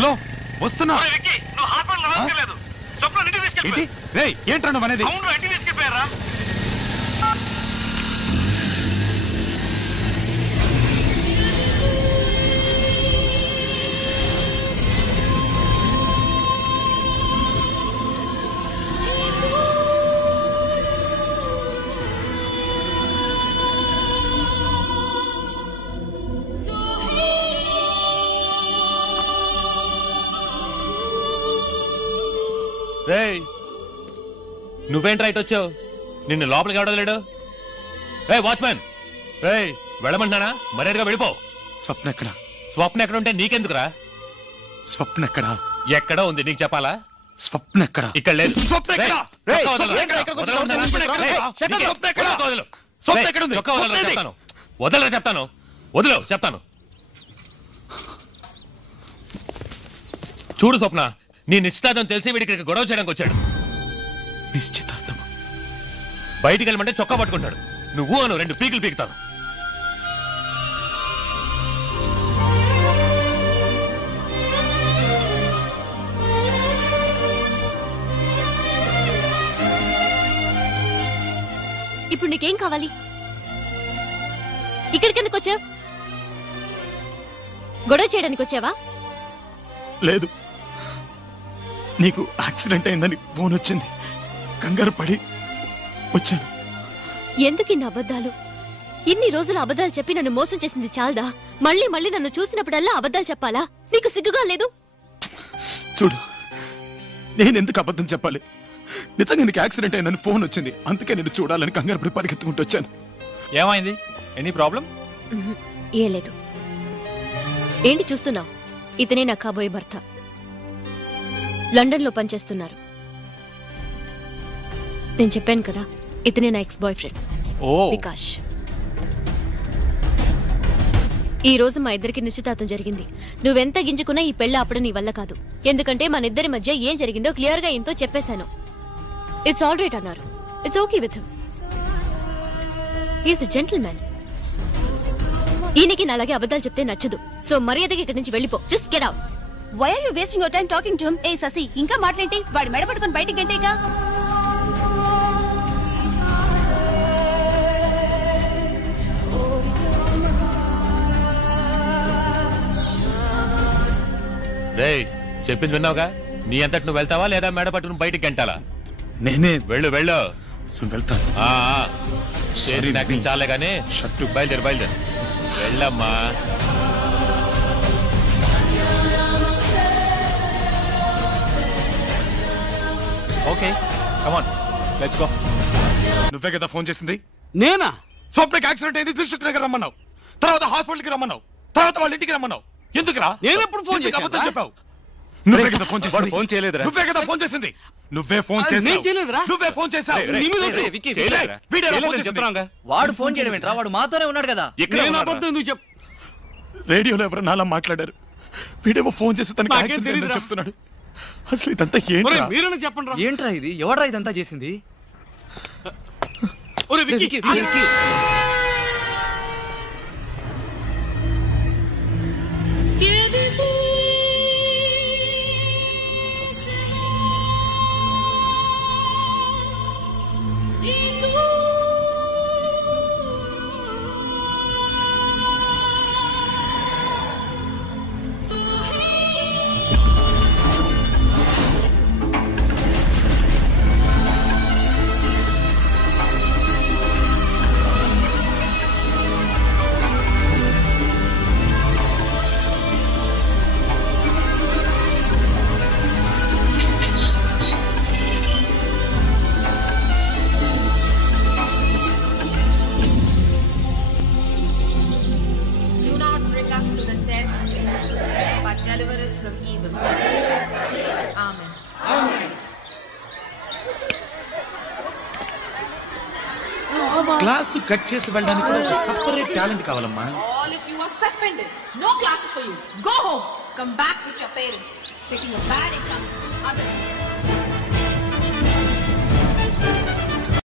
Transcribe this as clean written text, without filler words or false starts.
Hello వస్తున్నా. ఏంట్రా నువ్వు అనేది? నువ్వేంట్రా ఇటు వచ్చావు? నిన్ను లోపలికి ఎవడలేడు? వాచ్మెన్ వెళ్ళమంటున్నానా? మర్యాదగా వెళ్ళిపో. స్వప్న ఎక్కడా? స్వప్న ఎక్కడ ఉంటే నీకెందుకురా? స్వప్న ఎక్కడా? ఎక్కడో ఉంది, నీకు చెప్పాలా? స్వప్న ఎక్కడా? ఇక్కడ లేదు. వదలరా చెప్తాను. వదిలో చెప్తాను. చూడు స్వప్న, నీ నిశ్చితార్థం తెలిసి వీడికి గొడవ చేయడానికి వచ్చాడు. నిశ్చితార్థం? బయటికి వెళ్ళమంటే చొక్కా పట్టుకుంటాడు. నువ్వు అను 2 పీకులు పీకుతాను. ఇప్పుడు నీకేం కావాలి? ఇక్కడికి ఎందుకు వచ్చావు? గొడవ చేయడానికి వచ్చావా? లేదు, నీకు యాక్సిడెంట్ అయిందని ఫోన్ వచ్చింది, కంగారు పడి వచ్చాను. ఎందుకు ఇన్ని అబద్ధాలు? ఇన్ని రోజులు అబద్ధాలు చెప్పి నన్ను మోసం చేసింది చాలదా? మళ్ళీ మళ్ళీ నన్ను చూసినప్పుడల్లా అబద్ధాలు చెప్పాలా? నీకు సిగ్గుగా లేదు? చూడు, నేను ఎందుకు అబద్ధం చెప్పాలి? నిజంగా నీకు యాక్సిడెంట్ అయిందని ఫోన్ వచ్చింది, అందుకే నేను చూడాలని కంగారు పడి పరిగెత్తుకుంటూ వచ్చాను. ఏమైంది? Any problem? ఏ లేదు. ఏంటి చూస్తున్నావు? ఇతనే నా కాబోయే భర్త. లండన్ లో పనిచేస్తున్నారు. నేను చెప్పాను కదా, ఇతనే నా ఎక్స్ బాయ్ ఫ్రెండ్ వికాష్. ఈ రోజు మా ఇద్దరికి నిశ్చితార్థం జరిగింది. నువ్వెంత గింజుకున్నా ఈ పెళ్లి ఆపడం నీ వల్ల కాదు. ఎందుకంటే మన ఇద్దరి మధ్య ఏం జరిగిందో క్లియర్ గా ఇంతో చెప్పేశాను. ఇట్స్ ఆల్ రైట్ అన్నారు. It's okay with him. He is a gentleman. ఈయనకి నాలాగే అబద్ధాలు చెప్తే నచ్చదు. సో మర్యాదగా ఇక్కడి నుంచి వెళ్ళిపో. Just get out. Why are you wasting your time talking to him? Hey Sasi, ఇంకా మాట్లాడేంటి? వాడి మెడ పట్టుకొని బయటికి గంటేగా. చెప్పింది విన్నావుగా? నీ అంతటి నువ్వు వెళ్తావా లేదా మెడ పట్టుకుని బయటికి గంటాలా? నేనే వెళ్ళు వెళ్తాను. చాలే గానీ బయలుదేరు వెళ్ళమ్మా. Okay come on let's go. నువ్వే కదా ఫోన్ చేసింది? నేనా? స్వప్నకి యాక్సిడెంట్ అయింది, దిల్సుఖ్ నగర్ రమ్మన్నావు, తర్వాత హాస్పిటల్కి రమ్మన్నావు, తర్వాత వాళ్ళ ఇంటికి రమ్మన్నావు. ఎందుకురా? నేను ఎప్పుడు ఫోన్ చేశాను? అబద్ధం చెప్పావు. నువ్వే కదా ఫోన్ చేసింది. ఫోన్ చేయలేదురా. నువ్వే కదా ఫోన్ చేసింది. నువ్వే ఫోన్ చేసావు. నేను చేయలేదురా. నువ్వే ఫోన్ చేసావు. వాడు ఫోన్ చేయడం ఏంట్రా? వాడు మాతోనే ఉన్నాడు కదా. నేను అబద్ధం ఎందుకు చెప్? రేడియోలో ఎవరు నాలా మాట్లాడారు. వీడేమో ఫోన్ చేసి తనకి యాక్సిడెంట్ అయిందని చెప్తున్నాడు. అసలు ఇదంతా ఏంట్రా? మీరనే చెప్పండి రా. ఏంట్రా ఇది? ఎవడ్రా ఇదంతా చేసింది? ఒరే విక్కీ, విక్కీ. క్లాస్ కట్ చేసి వెళ్ళడానికి ఒక సెపరేట్ టాలెంట్ కావాలమ్మా. All of you are suspended. No classes for you. Go home. Come back with your parents. Taking a bad example. Others.